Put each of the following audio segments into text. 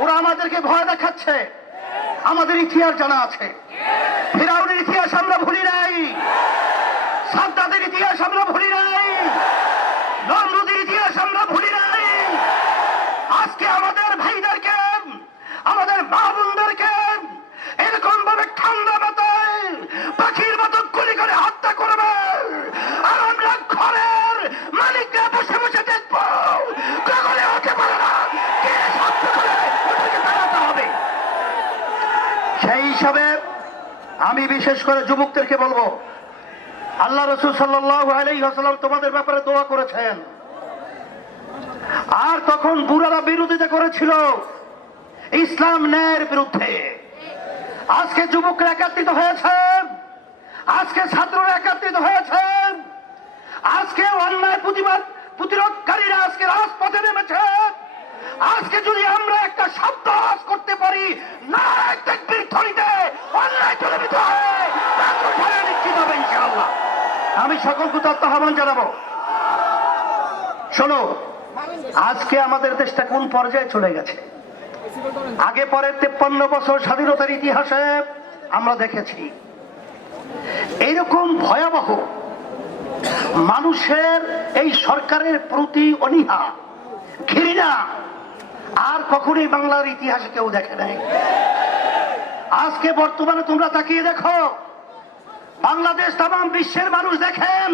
ওরা আমাদেরকে ভয় দেখাচ্ছে। আমাদের ইতিহাস জানা আছে। ফেরাউনের ইতিহাস আমরা ভুলি নাই। হিসাবে আমি বিশেষ করে যুবকদেরকে বলব, আল্লাহ রসুল আলাইসাল্লাম তোমাদের ব্যাপারে দোয়া করেছেন। আর তখন বুড়ারা বিরোধিতা করেছিল ইসলাম ন্যায়ের বিরুদ্ধে। আজকে যুবকরা একাত্রিত হয়েছেন, আজকে ছাত্ররা একাত্রিত হয়েছেন, আজকে অন্যায় প্রতিবাদ প্রতিরোধকারীরা আজকে রাজপথে নেমেছে। আজকে যদি আমরা আমি সকলকে তত্ত্ব আহ্বান জানাব। শোনো, আজকে আমাদের দেশটা কোন পর্যায়ে চলে গেছে? আগে পরে তেপ্পান্ন বছর স্বাধীনতার ইতিহাসে আমরা দেখেছি। এইরকম ভয়াবহ মানুষের এই সরকারের প্রতি অনীহা, ঘৃণা আর কখনোই বাংলার ইতিহাসে কেউ দেখে নাই। আজকে বর্তমানে তোমরা তাকিয়ে দেখো বাংলাদেশ তাম বিশ্বের মানুষ দেখেন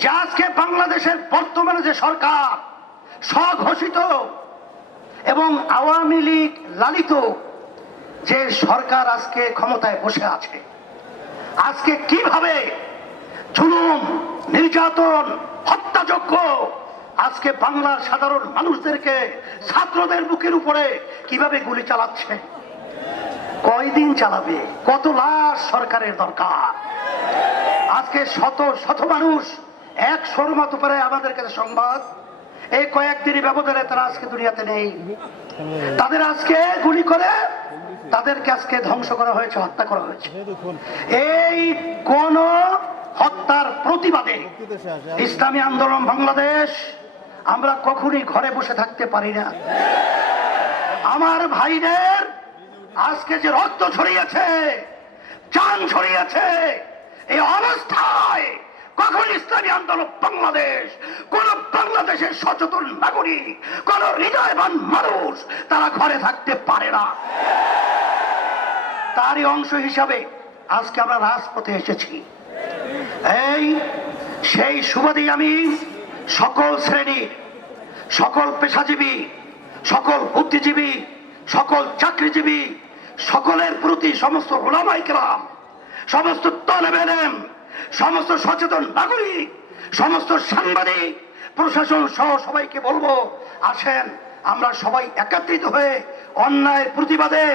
যে আজকে বাংলাদেশের বর্তমানে যে সরকার, স্বঘোষিত এবং আওয়ামী লীগ লালিত, যে সরকার আজকে ক্ষমতায় বসে আছে। আজকে কীভাবে জুলুম, নির্যাতন হত্যাযোগ্য আজকে বাংলার সাধারণ মানুষদেরকে, ছাত্রদের বুকের উপরে কীভাবে গুলি চালাচ্ছে? কয়দিন চালাবে? কত লাশ সরকারের দরকার? আজকে শত শত মানুষ এক মতো করে আমাদের কাছে সংবাদ। এই কয়েকদিনই ব্যবধানে তারা আজকে দুনিয়াতে নেই। তাদের আজকে গুলি করে তাদেরকে আজকে ধ্বংস করা হয়েছে, হত্যা করা হয়েছে। এই কোন হত্যার প্রতিবাদে ইসলামী আন্দোলন বাংলাদেশ আমরা কখনই ঘরে বসে থাকতে পারি না। আমার ভাইদের আজকে যে রক্ত ছড়িয়েছে চান ছড়িয়েছে এই অবস্থায় কখন ইসলামী আন্দোলন বাংলাদেশ, কোন বাংলাদেশের সচেতন নাগরিক, কোন হৃদয়বান মানুষ তারা ঘরে থাকতে পারে না। তারই অংশ হিসাবে আজকে আমরা রাজপথে এসেছি। এই, সেই সুবাদে আমি সকল শ্রেণি সকল পেশাজীবী, সকল বুদ্ধিজীবী সকল চাকরিজীবী, সকলের প্রতি সমস্ত ওলামাইকরাম সমস্ত তলেবেলেম সমস্ত সচেতন নাগরিক, সমস্ত সাংবাদিক, প্রশাসন সহ সবাইকে বলব, আসেন, আমরা সবাই একত্রিত হয়ে অন্যায়ের প্রতিবাদে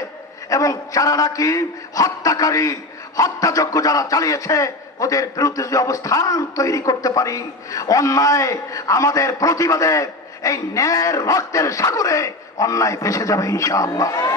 এবং যারা নাকি হত্যাকারী, হত্যাযজ্ঞ যারা চালিয়েছে, ওদের বিরুদ্ধে যে অবস্থান তৈরি করতে পারি, অন্যায় আমাদের প্রতিবাদে এই ন্যায়ের রক্তের সাগরে অন্যায় ফেসে যাবে ইনশাআল্লাহ।